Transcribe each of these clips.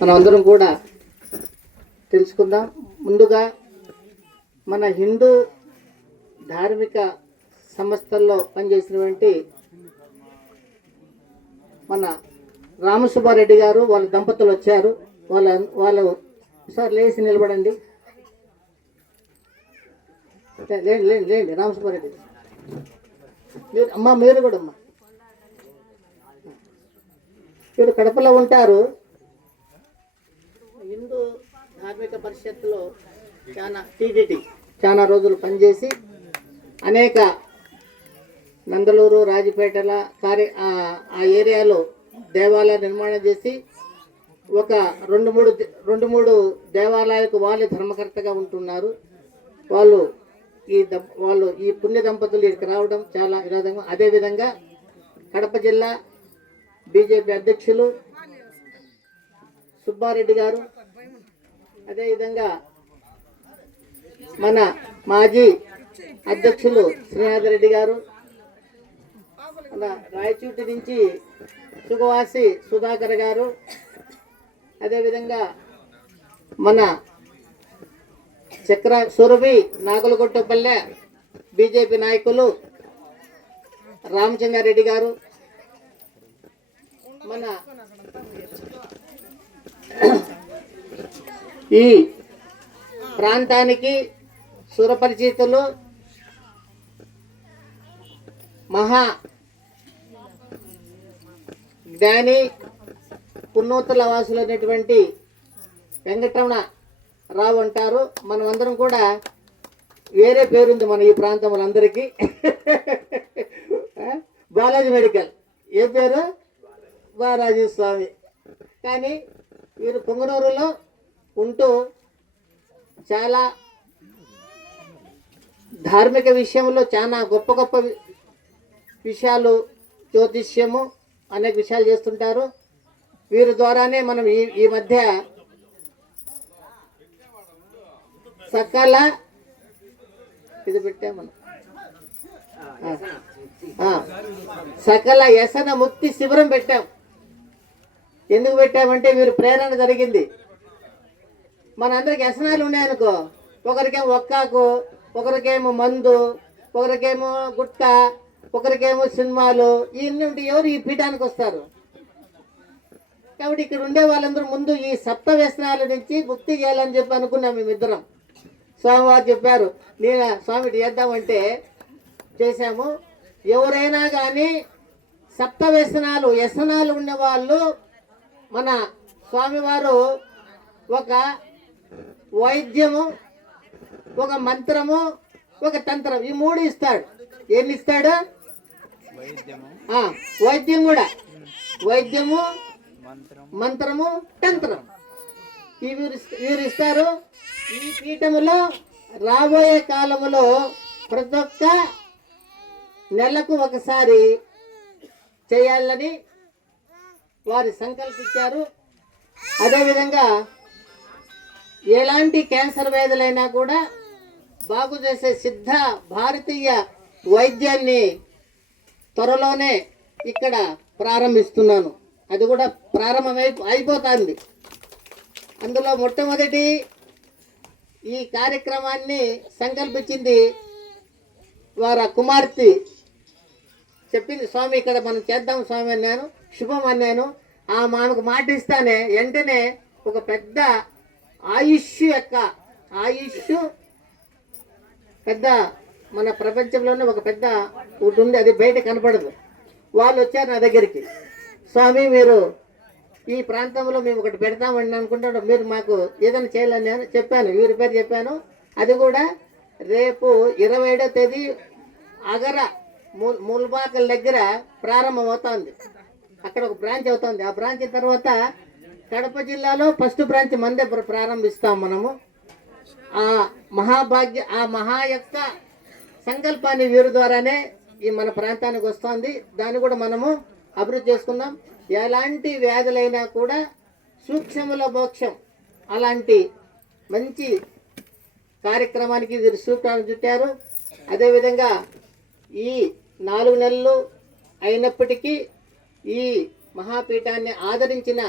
మనం అందరం కూడా తెలుసుకుందాం. ముందుగా మన హిందూ ధార్మిక సంస్థల్లో పనిచేసినటువంటి మన రామసుబ్బారెడ్డి గారు వాళ్ళ దంపతులు వచ్చారు. వాళ్ళ వాళ్ళు సార్ లేచి నిలబడండి. లేండి లేండి లేండి రామసుబ్బారెడ్డి. మీరు అమ్మ మీరు కూడా అమ్మా. వీరు కడపలో ఉంటారు. కార్మిక పరిషత్తులో చాలా టీటీటీ చాలా రోజులు పనిచేసి అనేక నందలూరు రాజపేటల కార్య ఆ- ఏరియాలో దేవాలయ నిర్మాణం చేసి ఒక రెండు మూడు రెండు మూడు దేవాలయాలకు వాళ్ళే ధర్మకర్తగా ఉంటున్నారు. వాళ్ళు ఈ దంప వాళ్ళు ఈ పుణ్య దంపతులు ఇక్కడికి రావడం చాలా వినోదంగా అదేవిధంగా కడప జిల్లా బీజేపీ అధ్యక్షులు సుబ్బారెడ్డి గారు అదేవిధంగా మన మాజీ అధ్యక్షులు శ్రీనాథ్ రెడ్డి గారు మన రాయచూటి నుంచి సుగవాసి సుధాకర్ గారు అదేవిధంగా మన చక్ర సురభి నాగులగొట్టపల్లె బీజేపీ నాయకులు రామచంద్రారెడ్డి గారు మన ఈ ప్రాంతానికి సురపరిచితులు మహా జ్ఞాని పున్నూతుల వాసులైనటువంటి వెంకటరమణ రావు అంటారు. మనమందరం కూడా వేరే పేరుంది మన ఈ ప్రాంతంలో అందరికీ బాలాజీ మెడికల్. ఏ పేరు? బాలాజీ స్వామి. కానీ వీరు పొంగనూరులో ఉంటూ చాలా ధార్మిక విషయంలో చాలా గొప్ప గొప్ప విషయాలు జ్యోతిష్యము అనేక విషయాలు చేస్తుంటారు. వీరి ద్వారానే మనం ఈ ఈ మధ్య సకల ఇది పెట్టా మనం. సకల వ్యసన ముక్తి శిబిరం పెట్టాం. ఎందుకు పెట్టామంటే మీరు ప్రేరణ జరిగింది. మనందరికి వ్యసనాలు ఉన్నాయనుకో. ఒకరికేమో ఒక్కాకు ఒకరికేమో మందు ఒకరికేమో గుట్ట ఒకరికేమో సినిమాలు ఇవన్నీ ఉంటే ఎవరు ఈ పీఠానికి వస్తారు? కాబట్టి ఇక్కడ ఉండే వాళ్ళందరూ ముందు ఈ సప్త వ్యసనాల నుంచి ముక్తి చేయాలని చెప్పి అనుకున్నాం మేమిద్దరం. స్వామివారు చెప్పారు నేను స్వామి చేద్దామంటే చేశాము. ఎవరైనా కానీ సప్త వ్యసనాలు వ్యసనాలు ఉన్నవాళ్ళు మన స్వామివారు ఒక వైద్యము ఒక మంత్రము ఒక తంత్రం. ఈ మూడు ఇస్తాడు. ఎన్ని ఇస్తాడు వైద్యం కూడా. వైద్యము మంత్రము. తంత్రం. వీరు వీరు ఇస్తారు ఈ పీఠములో రాబోయే కాలములో ప్రతి ఒక్క నెలకు ఒకసారి చేయాలని వారు సంకల్పించారు. అదేవిధంగా ఎలాంటి క్యాన్సర్ వ్యాధులైనా కూడా బాగు చేసే సిద్ధ భారతీయ వైద్యాన్ని త్వరలోనే ఇక్కడ ప్రారంభిస్తున్నాను. అది కూడా ప్రారంభమై అయిపోతుంది. అందులో మొట్టమొదటి ఈ కార్యక్రమాన్ని సంకల్పించింది వారి కుమార్తె. చెప్పింది స్వామి ఇక్కడ మనం చేద్దాం స్వామి అన్నాను. శుభం అన్నాను. ఆ మామకు మాట ఇస్తానే వెంటనే ఒక పెద్ద ఆయుష్ యొక్క ఆయుష్ పెద్ద మన ప్రపంచంలోనే ఒక పెద్ద ఒకటి ఉంది. అది బయట కనపడదు. వాళ్ళు వచ్చారు నా దగ్గరికి. స్వామి మీరు ఈ ప్రాంతంలో మేము ఒకటి పెడతామని అనుకుంటాడు మీరు మాకు ఏదైనా చేయాలని నేను చెప్పాను. వీరి పేరు చెప్పాను. అది కూడా రేపు ఇరవై ఏడో తేదీ అగర మూల్ మూలబాకల దగ్గర ప్రారంభం అవుతుంది అక్కడ ఒక బ్రాంచ్ అవుతుంది. ఆ బ్రాంచ్ తర్వాత కడప జిల్లాలో ఫస్ట్ బ్రాంచ్ మందే ప్రారంభిస్తాం మనము. ఆ మహాభాగ్య ఆ మహా యొక్క సంకల్పాన్ని వీరు ద్వారానే ఈ మన ప్రాంతానికి వస్తుంది. దాన్ని కూడా మనము అభివృద్ధి చేసుకుందాం. ఎలాంటి వ్యాధులైనా కూడా సూక్ష్మల మోక్షం అలాంటి మంచి కార్యక్రమానికి వీరు సూత్రాలు చుట్టారు. అదేవిధంగా ఈ నాలుగు నెలలు అయినప్పటికీ ఈ మహాపీఠాన్ని ఆదరించిన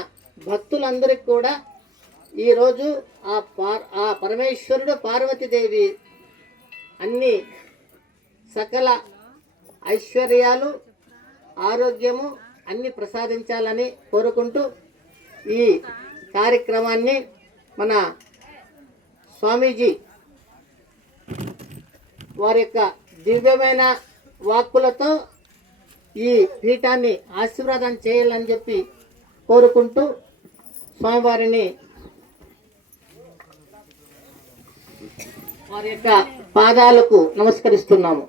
భక్తులందరికీ కూడా ఈరోజు ఆ పార్ ఆ పరమేశ్వరుడు పార్వతీదేవి అన్ని సకల ఐశ్వర్యాలు ఆరోగ్యము అన్ని ప్రసాదించాలని కోరుకుంటూ ఈ కార్యక్రమాన్ని మన స్వామీజీ వారి యొక్క దివ్యమైన వాక్కులతో ఈ పీఠాన్ని ఆశీర్వాదం చేయాలని చెప్పి కోరుకుంటూ స్వామివారిని వారి యొక్క పాదాలకు నమస్కరిస్తున్నాము.